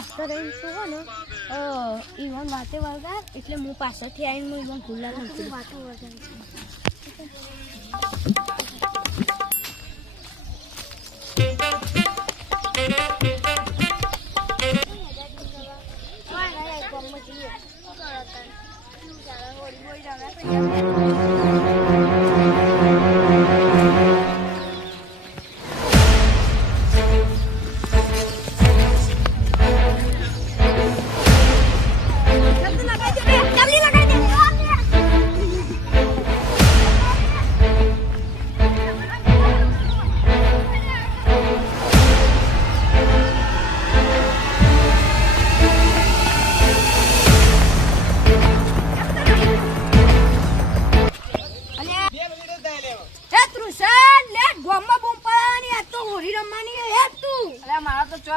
પાછળ રહીને શું હો ને ઈવન વાતે વળગાર એટલે હું પાછળથી આવીને હું ઈવન ભૂલા નથી વાતો વળગાર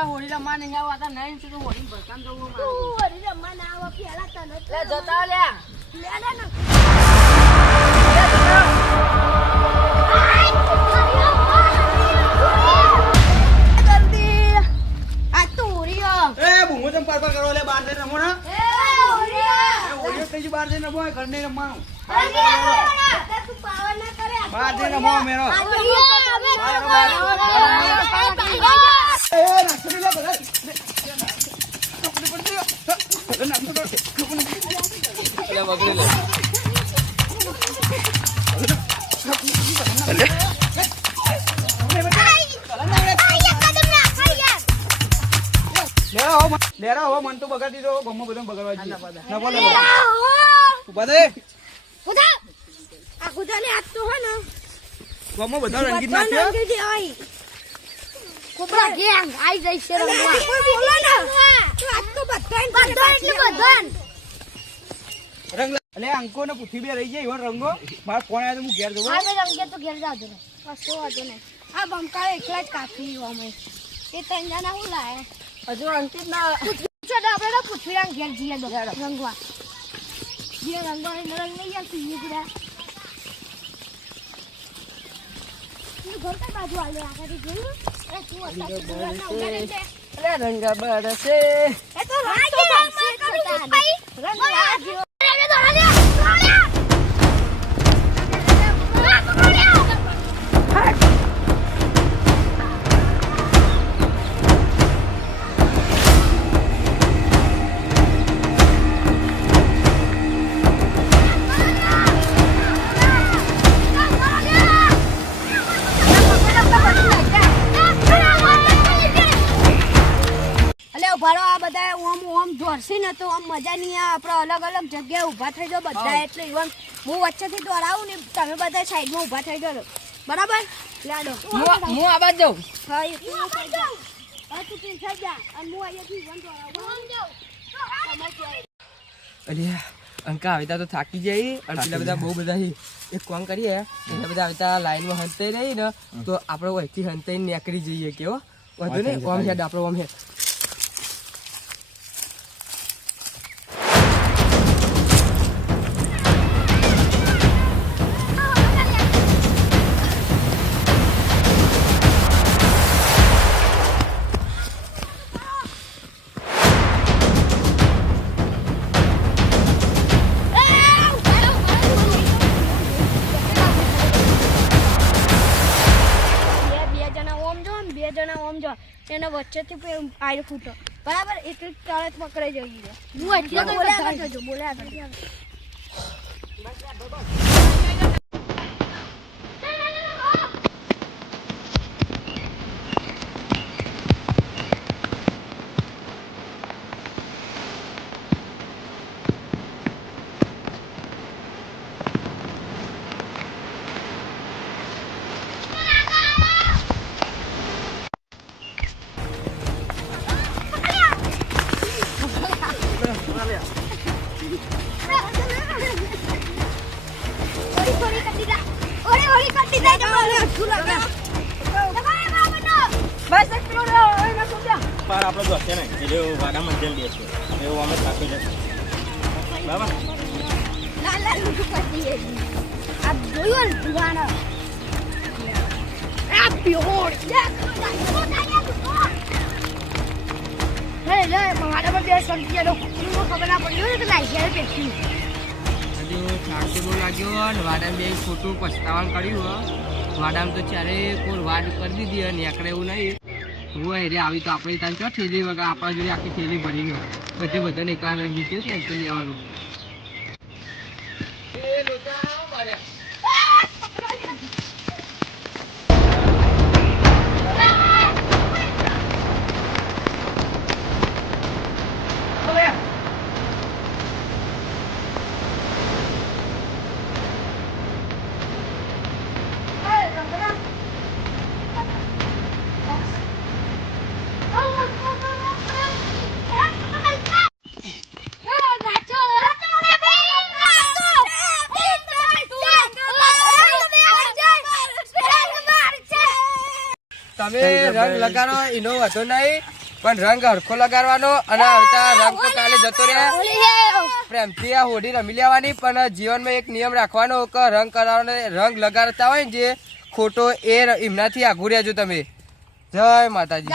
હોળી રમવા નહીં આવો આ નહીં છું હોળી ભરકામ જવું હોળી રમવા ના આવો પેલા તને લે જતા લે લે લે ને જલ્દી આ તો હોળીઓ એ ભૂમો ચમ પાર કરો લે બહાર જઈને રમો ને એ હોળીઓ હોળીઓ કઈ બહાર જઈને રમો ઘર નહીં રમવાનું તું પાવર ના કરે બહાર જઈને રમો મેરો એ નાખી લે બધા લેરા હો મન તો બગાડી દીધો ગમો બધો બગાડવા જોઈએ ના બોલે ઉભા દે ઉધા આ ગુજાને આજ તો હે ને ગમો બધો રંગીત નાખ્યો કોબરા ગેંગ આઈ જઈ છે રંગવા કોઈ બોલો ને તો આજ તો બધા રંગ એટલે અંકો ને પૂથી બે રહી જાય એવો રંગો માર ફોન આવ્યો તો હું ઘેર જવું હા બે રંગે તો ઘેર જાજો ને કશો વાંધો નહીં આ બંકા એકલા જ કાફી અમે એ ત્રણ જણા હું લાયા હજુ અંકિત ના પૂછો તો આપણે પૂછવી રંગ ઘેર જીએ દો રંગવા જે રંગવા રંગ નહીં આવતી એ ગુડા ઘર કઈ બાજુ આવ્યો આગળ જોયું એ શું રંગ બરસે એ તો રંગ જોરસી ને તો આમ મજા નહીં આવે આપણે અલગ અલગ જગ્યાએ ઊભા થઈ જાઓ બધા એટલે ઇવન હું વચ્ચેથી દોડાવું ને તમે બધા સાઈડમાં ઊભા થઈ જાઓ બરાબર લાડો હું આ બાજુ જાઉં હા એ તું થઈ જા હા તું થઈ જા અને હું અહીંયાથી ઇવન દોડાવું અલ્યા અંકા આવીતા તો થાકી જાય અને પેલા બધા બહુ બધા એક કામ કરીએ એટલે બધા આવીતા લાઈનમાં હંતાઈ રહી ને તો આપણે અહીંથી હંતાઈ નીકળી જઈએ કેવો વધુ ને ઓમ હેડ આપણો ઓમ હેડ એના વચ્ચેથી આયર ફૂટો બરાબર એટલે તરત પકડાઈ જઈએ હું એટલે તો બોલ્યા કરજો બોલ્યા કરજો પાર આપણો દોસ્ત છે ને એટલે વાડા મંજલ દે છે એવું અમે થાકી જશે બરાબર લાલા લુકુ પતી આ જોયો ને દીવાનો આ પ્યોર મારા પર બે સમજી ગયો ખબર ના પડી હોય કે લાઈ પેટી હજુ થાક તો બહુ લાગ્યો અને વાડામાં બે ખોટું પછતાવાનું કર્યું હો. વાડામાં તો ચારે કોર વાડ કરી દીધી અને એકડે એવું નહીં હોય રે આવી તો આપણે ત્યાં ચો થેલી વગર આપણા જોડે આખી થેલી ભરી ગયો બધે બધાને એકલા રંગી છે ટેન્શન લેવાનું. તમે રંગ લગાડો એનો વધુ નહીં પણ રંગ હરખો લગાડવાનો અને રંગ તો કાલે જતો રહ્યા પ્રેમથી આ હોડી રમી લેવાની પણ જીવનમાં એક નિયમ રાખવાનો કે રંગ કરાવવાનો રંગ લગાડતા હોય ને જે ખોટો એ એમનાથી આઘું રહેજો તમે. જય માતાજી.